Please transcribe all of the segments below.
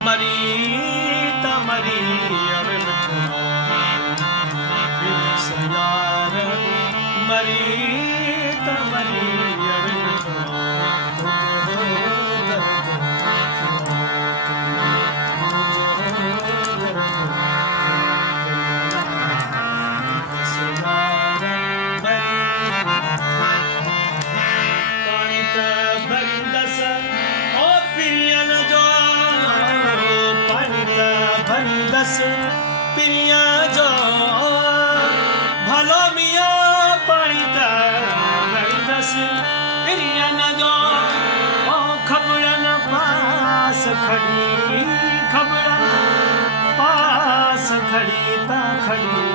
मरी अरे मिठड़ा फिर सयार मरी अरे मिठड़ा पिरिया जो भलो मिया पानी दस पिरिया न जो ओ खबरन पास खड़ी खबरन पास खड़ी ता खड़ी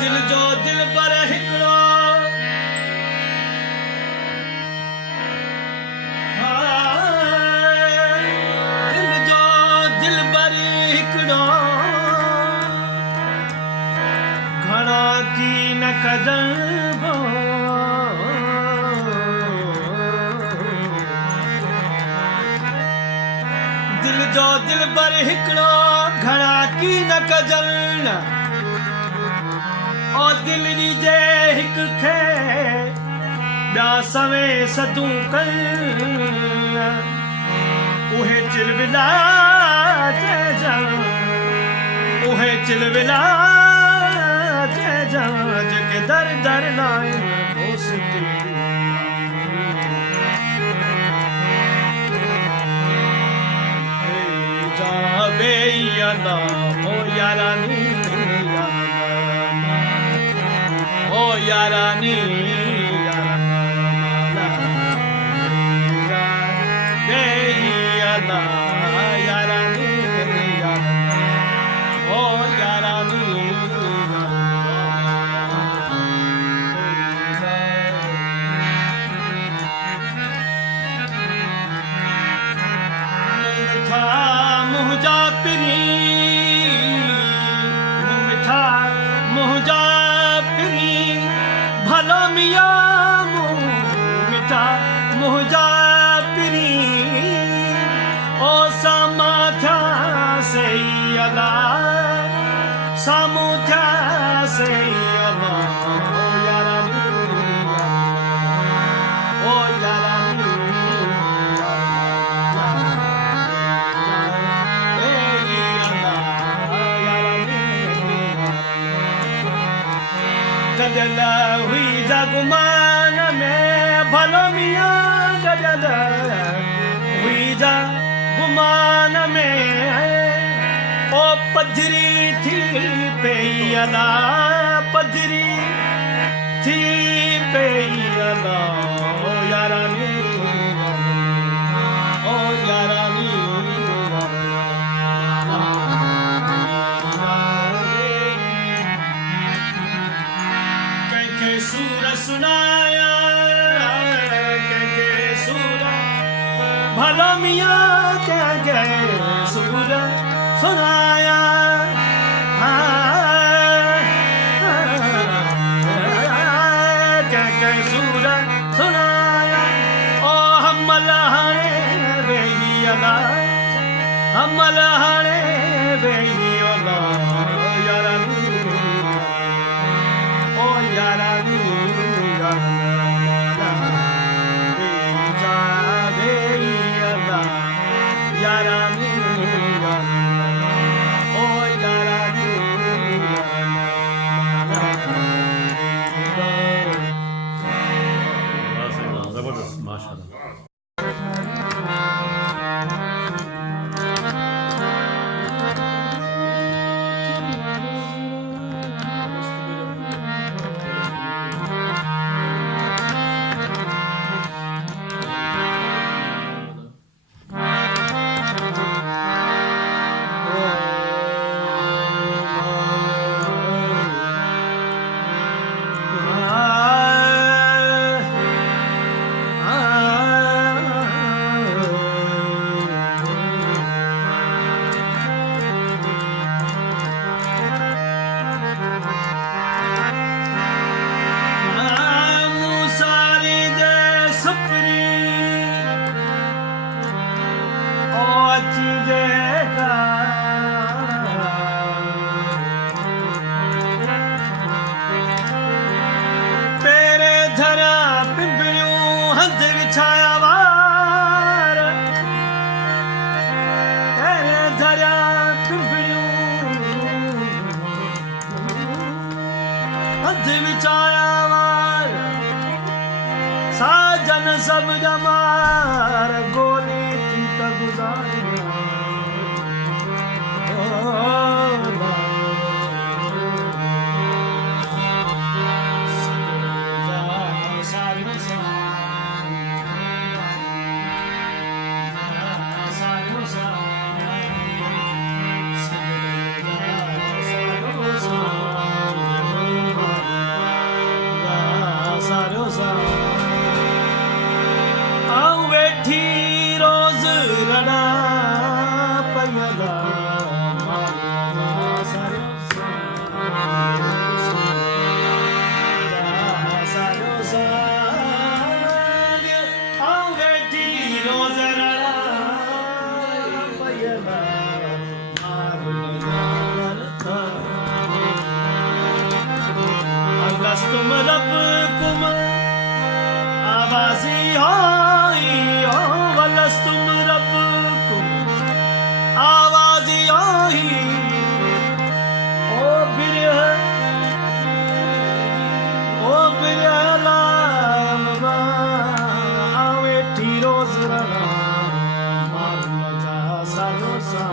दिल जो दिल पर हिकड़ो दिल जो दिल पर हिकड़ो घणा की न कजबो दिल जो दिल पर हिकड़ो घणा की न कजन ओ दिल जे हिक खे ॿिया सवे सदूं कनि उहे चिलविला उहे चिलविला जेके दर दर लाइ जावे अला ओ यारानी ओ यारानी यारानी ओ यारानी मिठा मुंहिंजा पिरी मिठा मुंहिंजा भलो मिया मिठा मुंहिंजा पिरी ओ सामा थिया सही अला साम्हूं थिया सही अला ओ यारानी ओ यारानी गजल हुई गुमान में भलो मिया गजल हुई गुमान में ओ पधरी थी पई अला पधरी थी पई अला ओ यारानी ओ यारानी सूर सुनाया के सूर भलो मिया के सूर सुनाया के सूर सुनाया ओ हमल हाणे वेही अला हमल हाणे वेही अला यारानी ओ यारानी यारानी ओ यारानी मध विचाया वार साजन सब जमार गोली थी त गुजारिया तुम रब कुम आवाजी हो वलस तुम रब कुम आवाजी आई ओ बिरह लाम आवे रोज रना मारूला जा सारो सा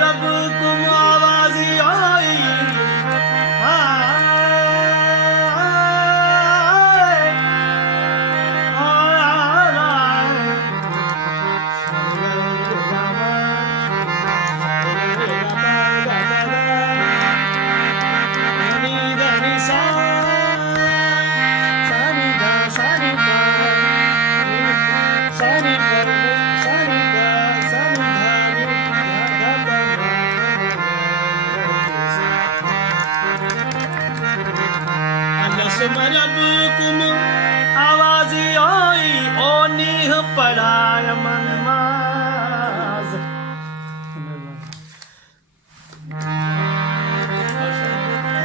रब कुम आवाजी आई रब कुम आवाजी आई ओ नीह पढ़ाय मन माज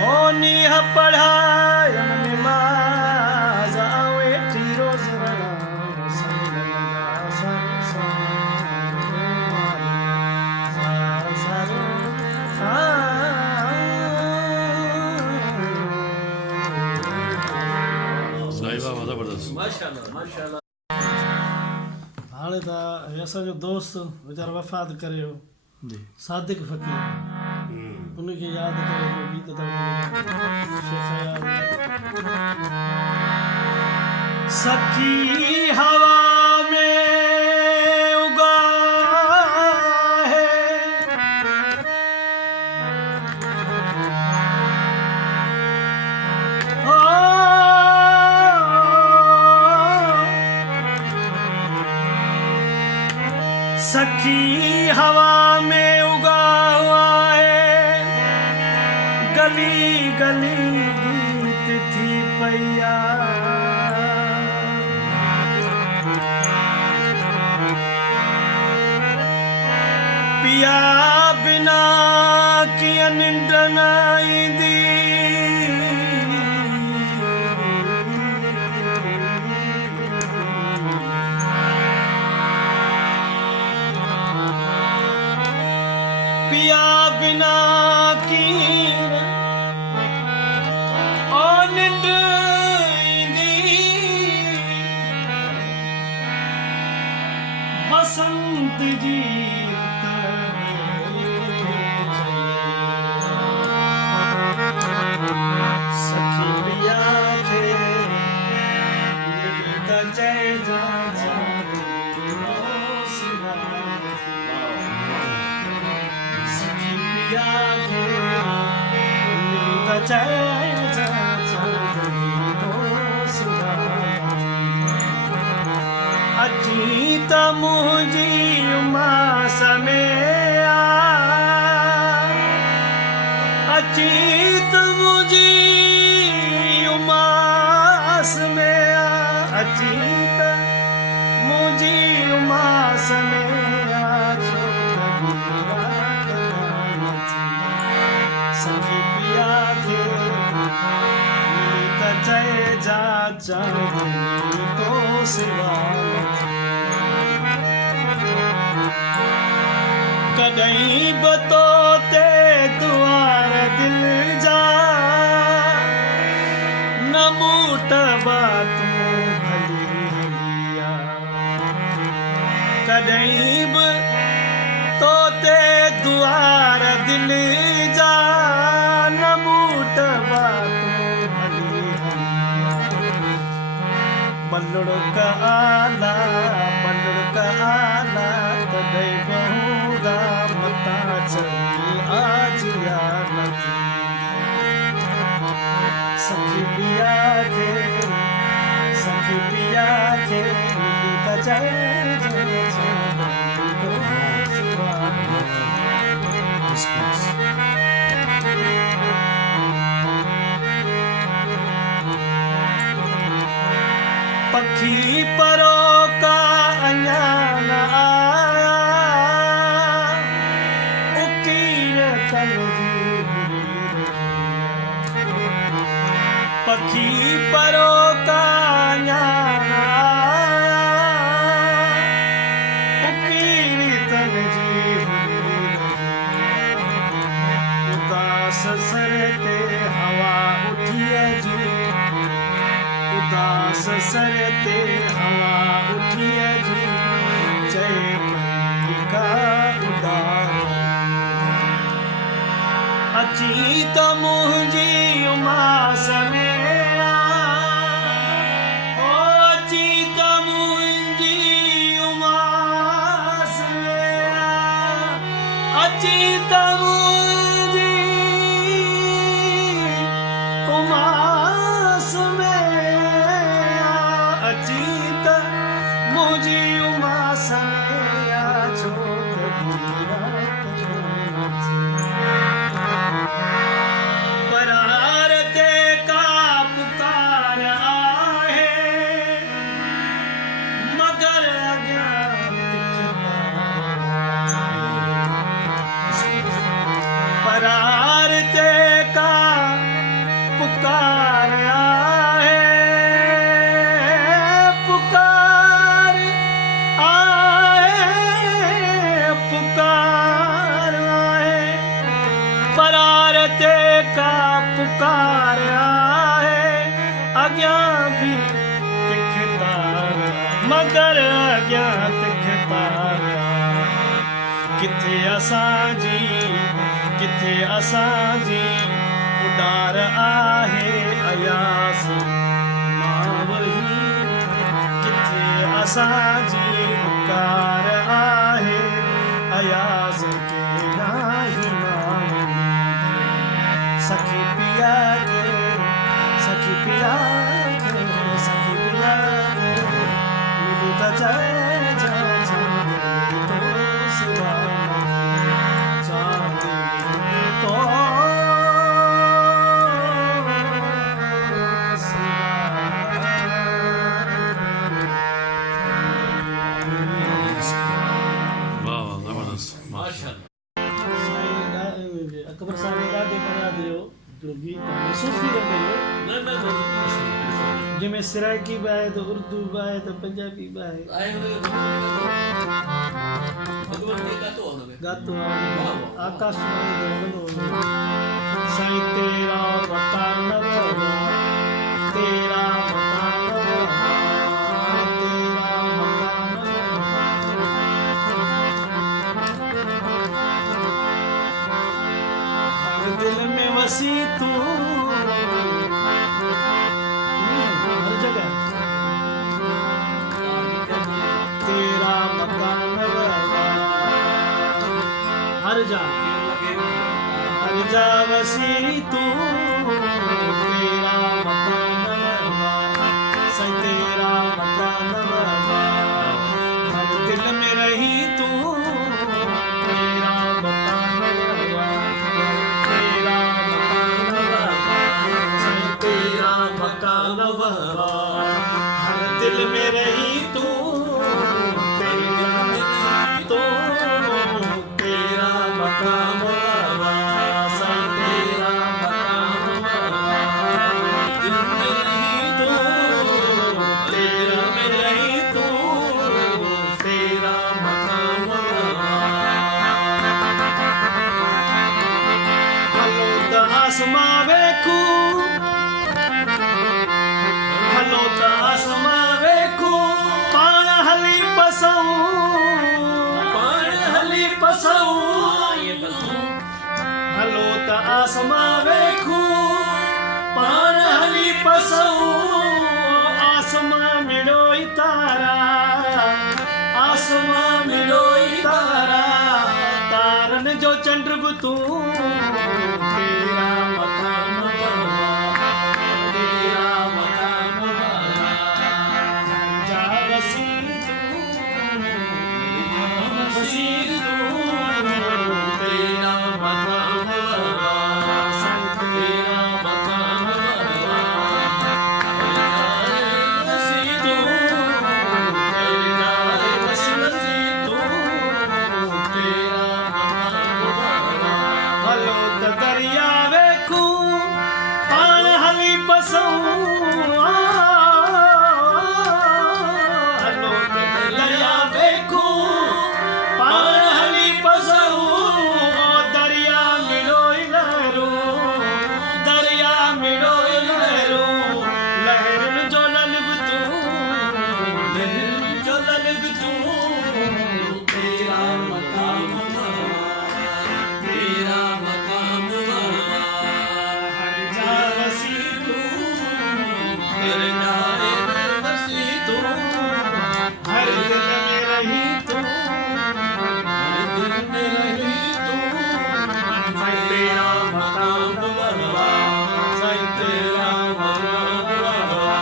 ओ नीह पढ़ाय मन माज आवे तीरो जरा माशाल्लाह हाणे त असांजो दोस्त वीचारो वफ़ात करे वियो जी सादिक फ़कीर उनखे यादि करे गीत सखी हवा में उगा है सखी हवा में उगा हुआ है गली गली गीत थी पैया पिया बिना किया निंड न ईंदी पिया बिना की ओ निंड ईंदी बसंत जी पिया के मिली त चैन चांदनी तो अची त मुंहिंजी उमास में अची त मुंहिंजी उमास में अची त मुंहिंजी उमास में सखी पिया खे मिली त चए जा चांदनी तो सिवा कॾहिं बि तो ते दुआर दिल जा न मूटबा तूं भली हलिया कॾहिं बि तो ते दुआर दिल जा न मूटबा तूं भली हलिया मलड़ का आला तॾहिं बहुगा मता चली आज या नथी सखी पिया खे मिली त चए पखी परो का अञा न आया उकीर कल पखी परो का अञा न आया उकीर तन जी उदास सर ते हवा उठिया जी उदास सर ते हवा उठिया जी चए पई का उदार अची त मुंहिंजी उमास में अची त मुंहिंजी उमास में अची त मुंहिंजी उमास में अची त मुंहिंजी उमास में छो त परार ते का पुकार आहे मगर अॻियां परार ते का पुकार आहे पुकार आहे परार ते का पुकार आहे अॻियां बि तिखतार मगर अॻियां तिखतार किथे असांजी उॾार आहे अयास मां वही किथे असांजी पुकार आहे अयास के नाही सखी पिया खे मिली त चए जा चांदनी तो सिवा चांदनी तो अकबर साहब ने ॾाढे बना दियो जो गीत आहे सूफ़ी रंगरियो जंहिंमें सिराइकी बि आहे त उर्दू बि आहे त पंजाबी बि आहे गातो आहे आकाशवाणी जो वॾो साईं तेरा मकान तेरा दिल में वसी तू हर जगह तेरा मकान हर जगह हर जावसी तू तेरा मकान बाबा सही तेरा मकान बाबा हर दिल में रही तू तेरा मकान बाबा तेरा मकान बाबा सही तेरा मकान बाबा हर दिल में रही तू तेरा तो तेरा मकान बाबा सही तेरा मकान बाबा दिल में रही तू तेरा में रही तू तेरा मकान बाबा हलो त आसमां वेखू हलो त आसमां वेखू पाण हली पसऊं हलो त आसमां वेखू पाण हली पसऊं आसमां मिड़ोई तारा आसमां मिड़ोई तारा तारन जो चंड बि तूं तेरा मकान बाबा तेरा मकान बाबा जावसी जावसी तू तेरा मकान बाबा सही तेरा मकान बाबा जावसी तू तेरा जावसी तू तेरा मकान बाबा हलो त दरिया वेखू पाण हली पसऊं हलो त दरिया वेखू पाण हली पसऊं दरिया मिड़ोई लहरूं लहरुनि जो ललग तूं लहरुनि जो ललग तूं तेरा मकान बाबा तेरा मकान बाबा हर जावसी तू हर जावसी तू हर दिल में रही तू हर दिल में रही तू सही तेरा मकान बाबा सही तेरा मकान बाबा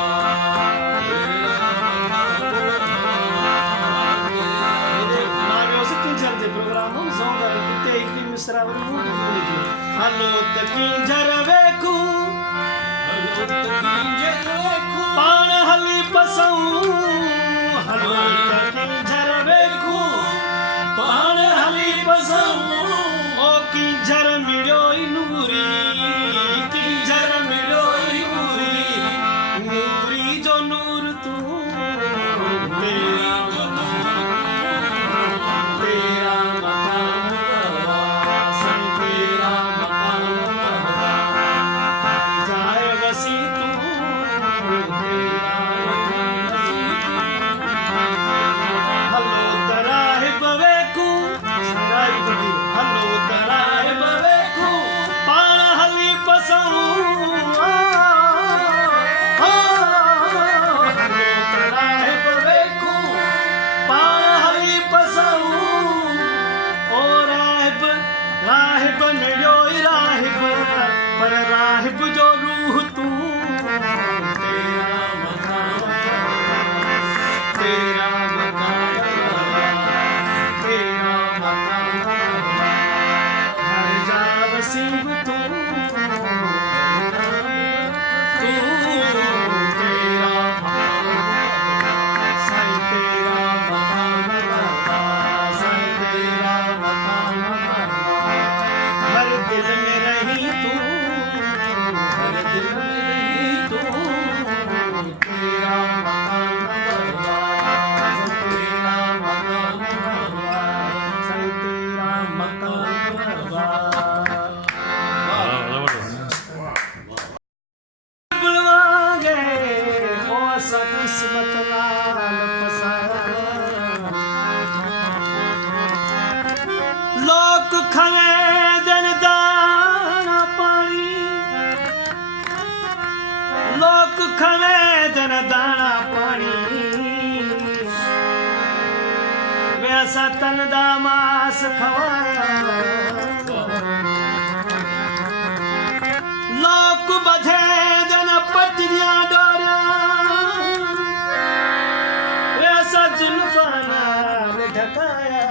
तेरा मकान हलो त किंजर वेखू पाण हली पसऊं हलो त किंजर वेखू पाण हली पसऊं ओ किंजर मिड़ोई नूरी किंजर मिड़ोई नूरी नूरी जो नूर तूं तेरा तेरा मकान बाबा सही तेरा मकान बाबा जाए वसी तू तेरा मकान वसी हलो तराहिब वेखू संगाई बदी हलो तराहिब वेखू पाण हली पसऊं हलो तराहिब वेखू पाण हली पसऊं ओ राहिब मिड़ोई राहिब पर राहिब जो रूह तूं तेरा मकान बाबा तेरा मकान बाबा तेरा मकान बाबा हर जावसी तू तेरा मकान बाबा सही तेरा मकान बाबा सही तेरा मकान बाबा हर दिल में रही तू हर दिल में रही तू तेरा मकान बाबा सही तेरा मकान बाबा सही तेरा मकान बाबा बुलवांगे ओ सा किस्मत नाल फसाया लोक खवे दिन दाना पानी लोक खवे दिन दाना पानी वैसा तन दा मास खवाया बधे जन पटियां डोरिया वे सजन पाना ढकाया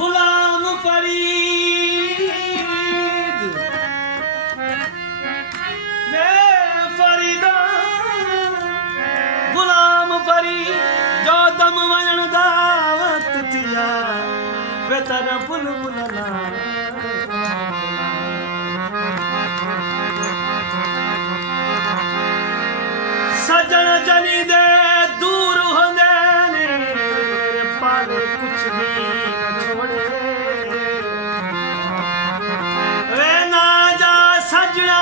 गुलाम फरीद मैं फरीदा गुलाम फरीद जो दम वञण दावत थिया वे तर बुलबुल सजन जनी दे दूर होंदे ने मेरे पाले कुछ भी न छोड़े वे ना जा सजना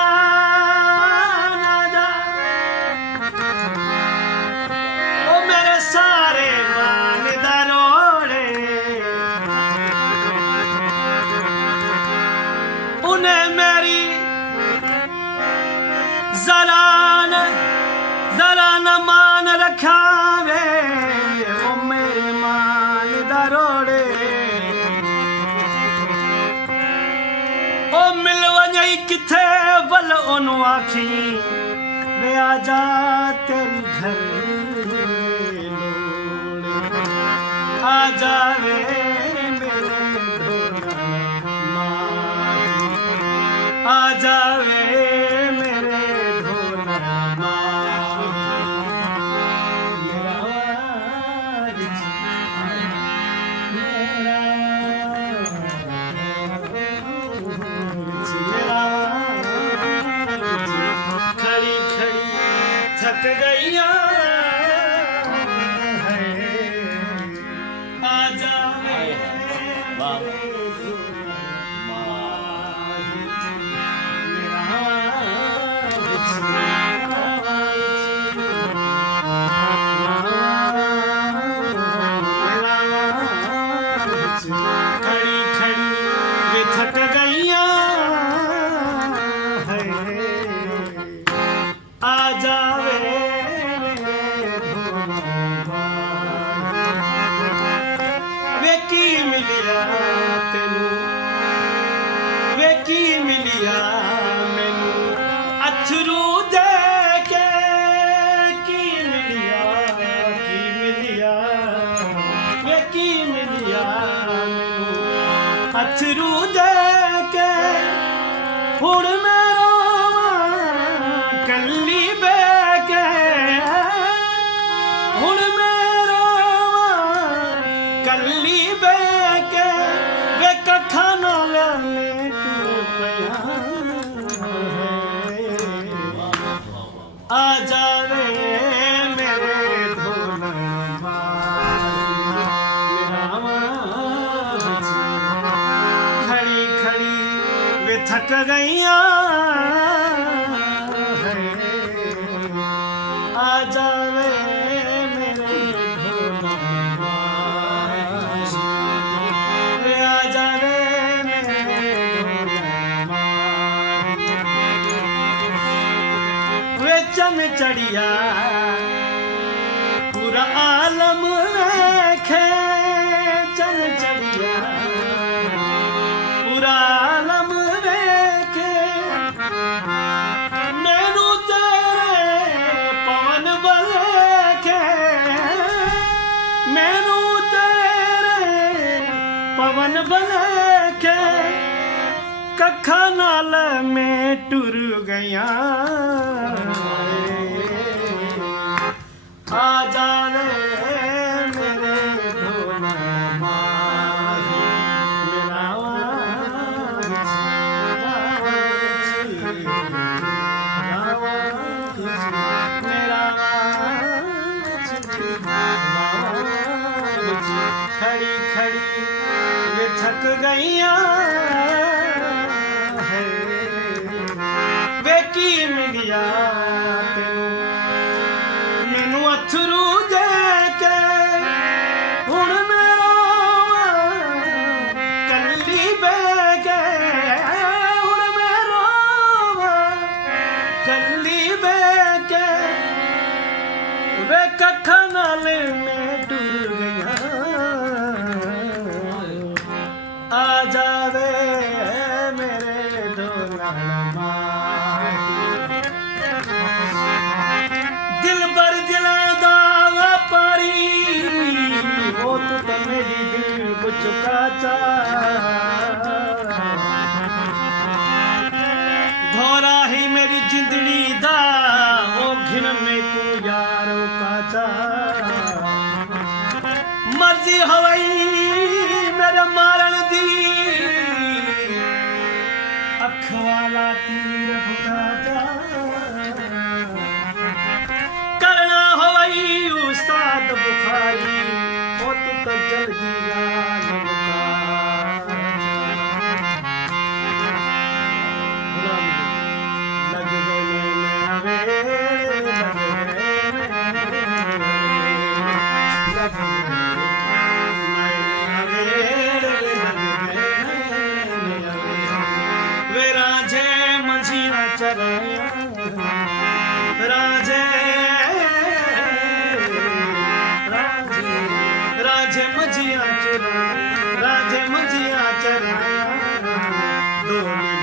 ना जा ओ मेरे सारे मान दरोड़े उन्हें मेरी जरा न मान रखा वे ओ मेरे मान दरोड़े ओ मिल वञई किथे वल ओनु आखी वे आजा तेरी घर लोड़े आजा वे मेरे ढोला आजा वे मेरे ढोला थक गईया आजा खड़ी खड़ी वे थक गईया आजा वे की मिलिया मैनू अथरू दे के की मिलिया वे की मिलिया मैनू अथरू दे के हुण मैं रोवां कल्ली बह के हुण मैं रोवां कल्ली बह के वे कखा नाल आ जावे मेरे ढोला खड़ी खड़ी वे थक गईया आ जावे मेरे ढोला वे आ जावे मेरे ढोला वे चन चढ़िया पूरा आलम देखे चन चढ़िया पूरा आलम देखे मैनू तेरे पवन बलेखे मैनू तेरे पवन बलेखे कखा नाल में टुर गया आ जावे मेरे ढोला खड़ी खड़ी वे थक गईया वे की मिलिया तेनू मैनू अथरू दे के हुण मैं कल्ली बह के हुण मैं कल्ली बह के वे कखा नाल में टुर गया आ जावे मर्जी हवाई मेरे मारण दी अखवाला तीर फुटा करना हवाई उस्ताद बुखारी ओ तू तो जल्दी लग राजे मजिया चराया दोनों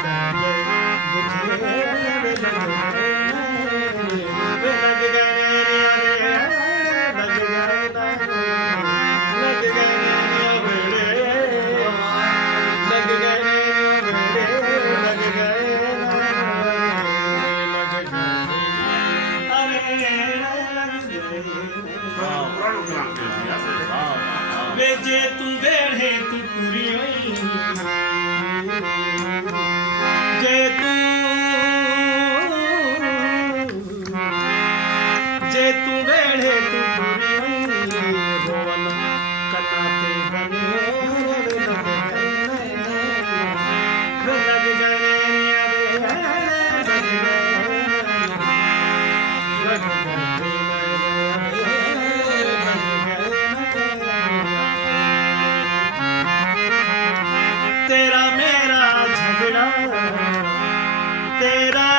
जे तू बेढ़े तू पूरी हुई जे तू बेढ़े तू पूरी हुई रोवन कनाते बने लग गए तेरा मेरा झगड़ा तेरा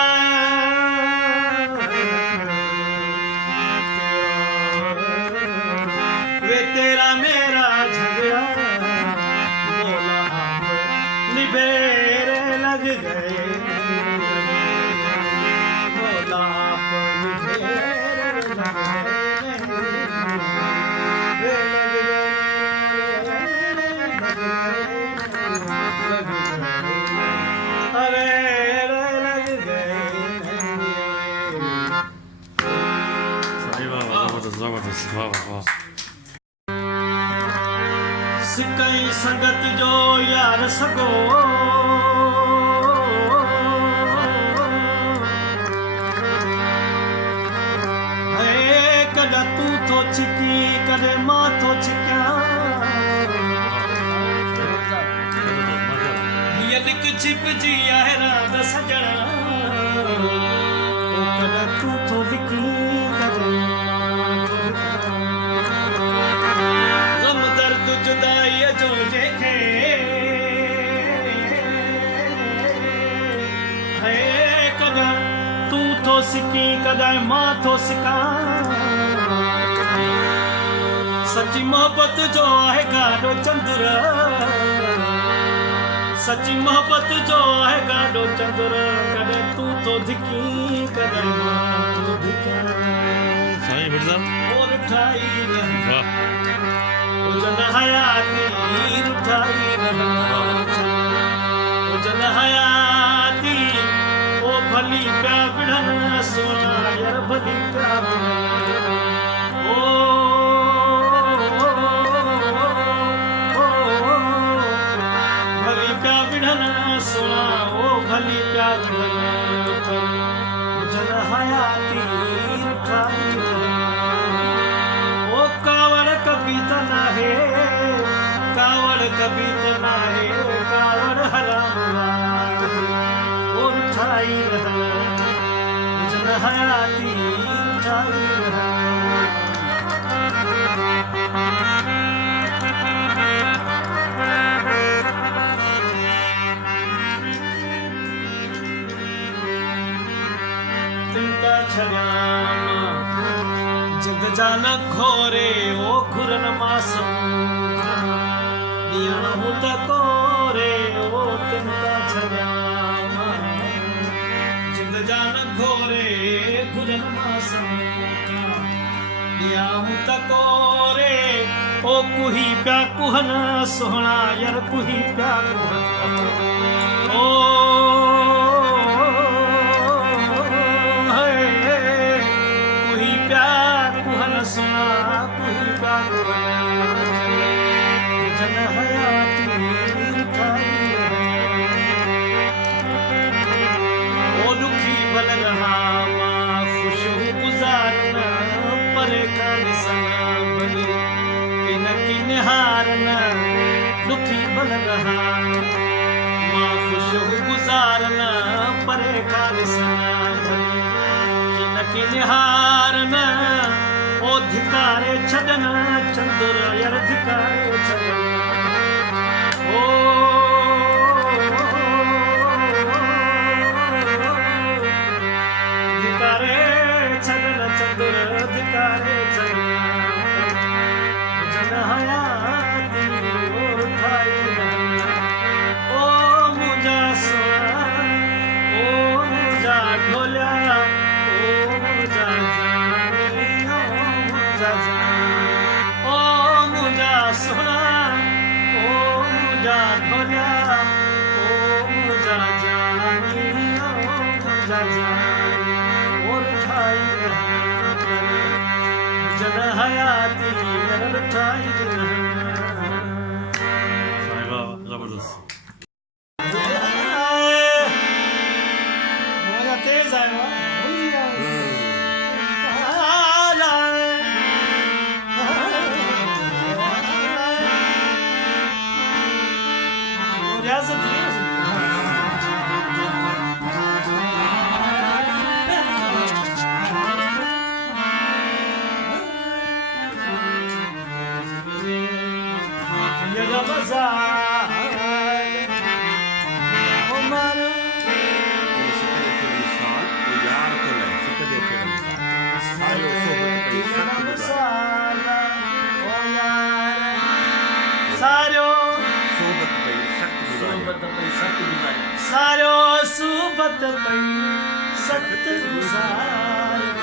वे तेरा मेरा झगड़ा बोला आप निबेरे लग गए बोला आप निबेरे लग सिकई संगत जो यार सगो है कदा तू तो चिकी कदे मां तो चिक्या ये लिख छिप जी है रात सजना कदा तू तो लिखी कदे गम दर्द जुदाई जो देखे है कदा तू तो सिकी कदा मां तो सिका सच्ची मोहब्बत जो है गाडो चंदुर सच्ची मोहब्बत जो है गाडो चंदुर कदे तू तो धिकी कदे मां तो धिका साईं भट साहब और उठाई वाह उजन हयाती उठाई उजन हयाती ओ भली प्या बिढ़न सोना यार भली प्या बिढ़न ओ भली प्या बिढ़न सोना ओ भली प्या बिढ़न उजन हयाती उठाई ओ कावड़ कबीता ना है कावड़ कबीता ना है कावड़ हराम और उठाई रहना उजन हयाती उठाई रहना तिनका छड़ाना जिंद जाना घोरे ओ घुरन मासम निया हूं त कोरे ओ तिनका छड़ाना जिंद जाना घोरे घुरन मासम निया हूं त कोरे ओ कुही प्या कुहन सोहना यार कुही प्या कुहन ओ सुना कोई बात निहारन दुखी बल रहा मां खुश गुजारन परे कालसना कि निहारन ओ धिकारे छडन चंदुर यर धिकारे छडन ओ धिकारे छडन चंदुर धिकारे छडन जन हयाती और ठाई ओ मुझा सोना ओ मुझा ढोल्या सोना ओ मुझा ढोल्या ओ मुझा जानी ओ मुझा जानी और ठाई रहना जन हयाती और ठाई रहना साहिबा जबरदस्त मोरा तेज आया सारो सुबत पई सख्त गुजार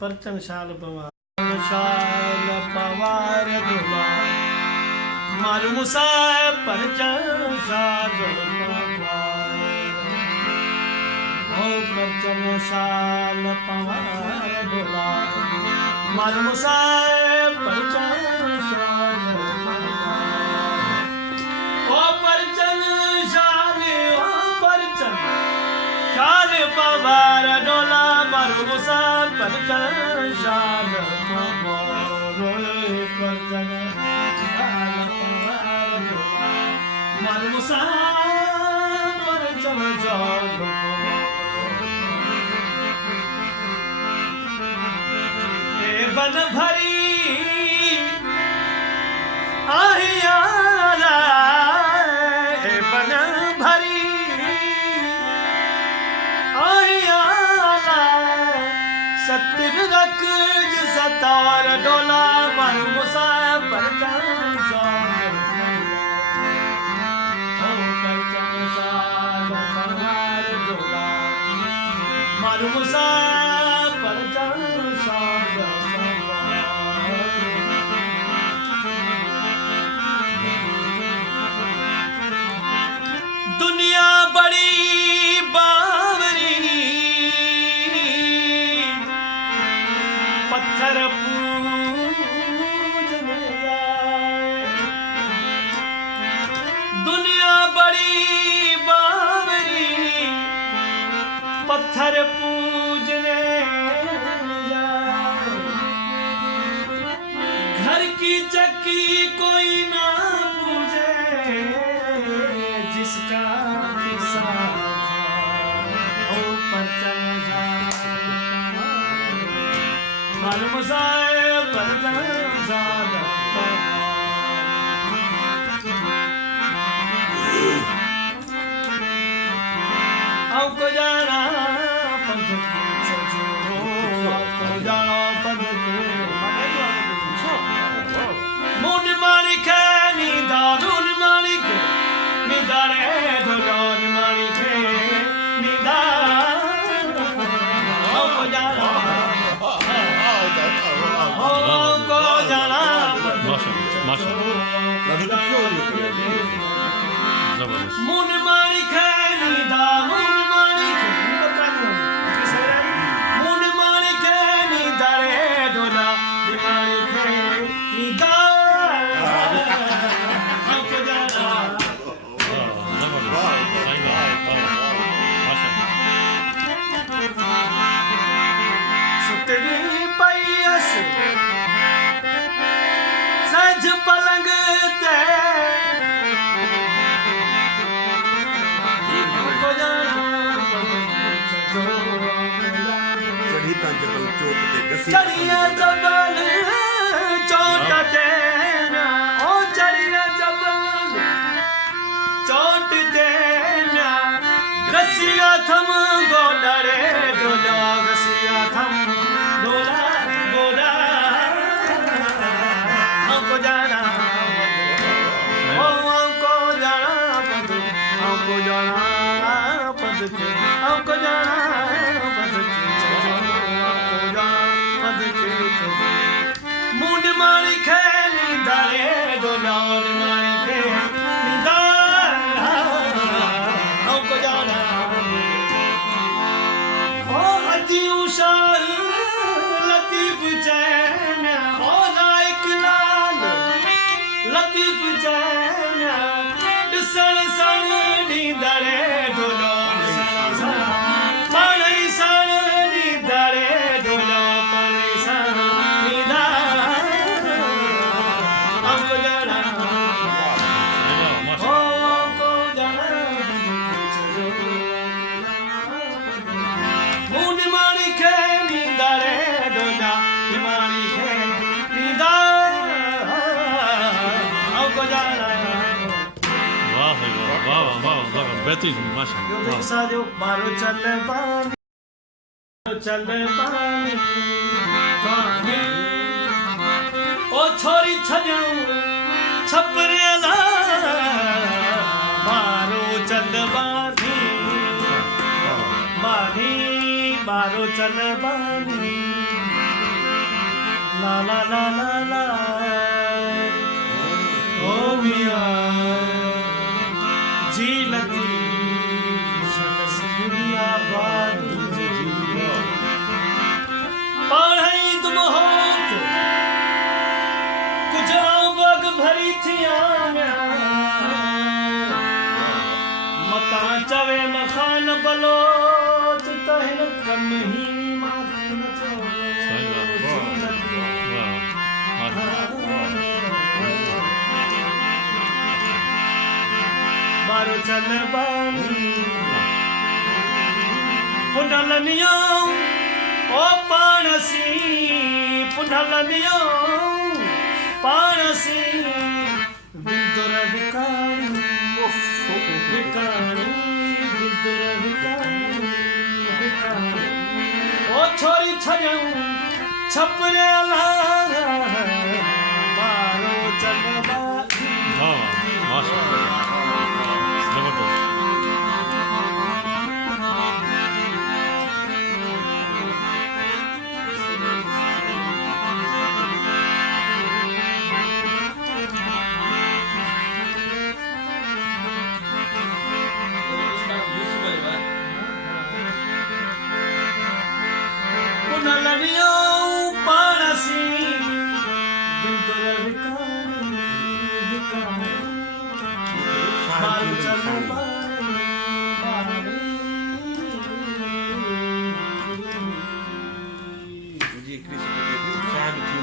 परचन शाल पवार डोला मारू मुसाए परचन शाल परचन शाल पवार डोला मारू मुसाए परचन शाल ओ परचन शाल ओ परचन शाल पवार डोला मारू मुसाए परचन शाल पवार परचन शाल पवार डोला मारू मुसाए परचन शाल बन भरी आहियाला बन भरी आहियाला सतिर रख सतार डोला मन मुसा परचन शाल परचन शाल पवार डोला मन मुसा परचन शाल दुनिया बड़ी बावरी पत्थर पूजने आए दुनिया बड़ी बावरी पत्थर पूजने आए घर की चक्की कोई ना पूजे जिसका किस्सा ओ परचन मालूम साए परचन शाल आपको जाना पंथ की सजो आपको जाना पंथ के मुन मालिक नींदा मुन मालिक निदारे धोन मालिक निदा आपको जाना आपको जाना मुन मालिक निदा मुन मालिक मुन मालिक निदारे धोना मालिक निदा आपको जाना घसिया थम गोडरे डोला घसिया थम डोला गोडा हमको जाना हमको जाना पद हमको जाना पद के हमको जाना पद के हमको जाना पद के मुंड मारी खेली दारे डोला मारी खेली दारा हमको जाना ओ अति उषार लतीफ चैन ओ नायक लाल लतीफ चैन ॾिसण सण ॾींदड़े डोलो पाणई सण ॾींदड़े डोलो पाणई सण ॾींदड़ हमको जाना हमको जाना मुंड मारी खे ॾींदड़े डोला मारी खे ॾींदड़ हमको जाना वाह भाई वाह वाह वाह वाह बेहतरीन माशाल्लाह साजो मारो चल पानी चल पानी पानी ओ छोरी छजो छपरिया मारो चल पानी पानी मारो चल पानी ला ला ला ला ला ओ मिया जी लती सिंधिया बात पढ़ई तुम होत कुछ बग भरी थी मता चवे मखान बलोच तहन कम ही माथे न सही बात वाह मारो चल पानी पुनलनियो ओ पाणसी पुनलनियो पाणसी बिंदुर विकाणी विकाणी बिंदुर विकाणी विकाणी ओ छोरी छजऊं छपरे मारो चल पानी वाह माशाल्लाह जबरदस्त पुनलनियो पाणसी बिंदुर विकाणी विकाणी मारो चल पानी मुझे कृषि के साग थी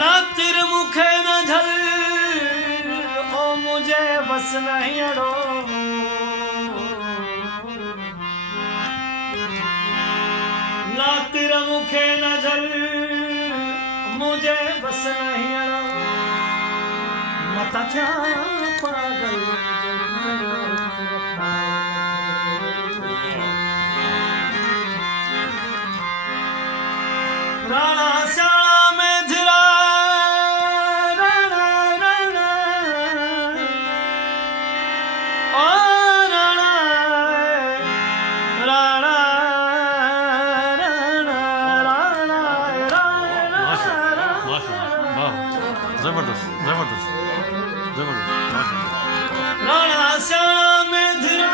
ना तिर मुखे न झल ओ मुझे बस नहीं अड़ो ना तिर मुखे न झल मुझे बस नहीं अड़ो मता क्या पागल राणा श्याम में धिरा राणा राणा ओ राणा राणा राणा राणा राणा माशाल्लाह वाह जबरदस्त जबरदस्त जबरदस्त माशाल्लाह राणा श्याम में धिरा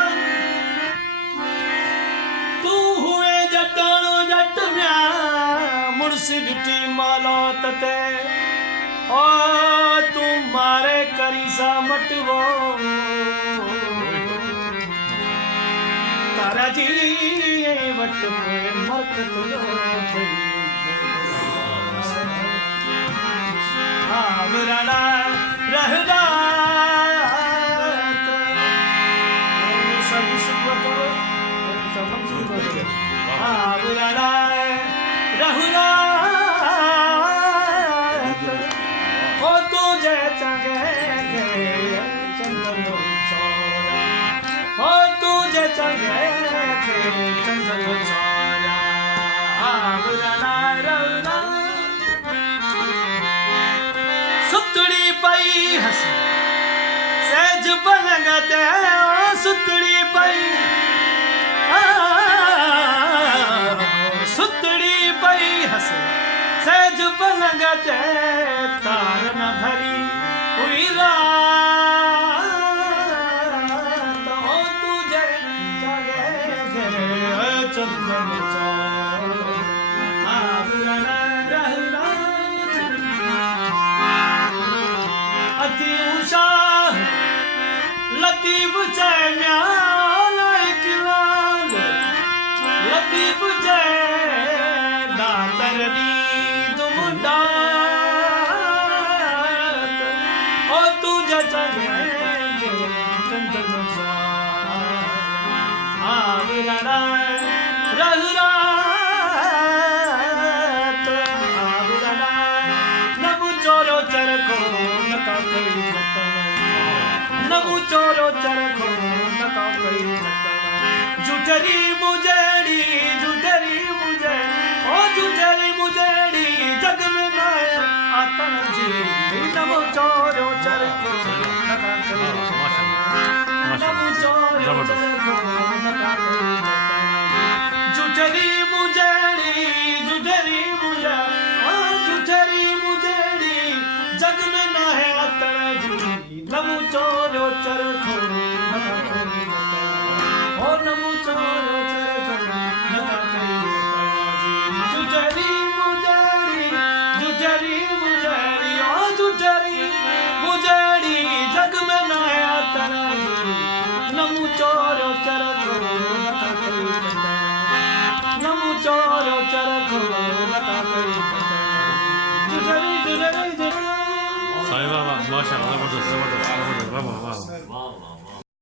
तू हुए जटाणो जट म्या मुर्सी बिटी मालो तते ओ तू मारे करी सा मटवो तारा जी वट पे मरक तुलो थई आवरणा रहदा सब सुबह आवरणा रहदा ओ तुझे चंगे चंदन छोरा ओ तुझे चंगे चंदन छोरा आवरणा रहदा सुतड़ी पई हस सहज पलंगते सुतड़ी पई सुतड़ी पई हस सहज पलंगते तार न भरी हुई रात हो तुझे जगे चंदन चोर आवरण रहना अति ऊषा लतीफ जय म्याल इकलाल लतीफ जय दातर दी दुमुंडात ओ तुझे चंगे चंदन आवरण रहरात आवरण नमु चोरो चरखो नका कोई जतन नमु चोरो चरखो नका कोई जतन जुठरी मुजेड़ी जुठरी मुजे ओ जुठरी मुजेड़ी जग में नाया आतन जी नमु चोरो चरखो नका कोई जतन नमु चोरो चरखो नका कोई जतन जुठरी मुजेड़ी जुठरी मुजे ओ जुठरी मुजेड़ी जग में नाया आतन जी नमु चोरो चरखो नका कोई जतन ओ नमु चोरो चरखो नका कोई जतन जी जुठरी मुजेड़ी ओ जुठरी मुजेड़ी जग में नाया आतन जी नमु चोरो चरखो नका कोई जतन नमु चोरो चरखो नका कोई जतन जुठरी साईं बाबा माशाल्लाह जबरदस्त जबरदस्त जबरदस्त वाह वाह वाह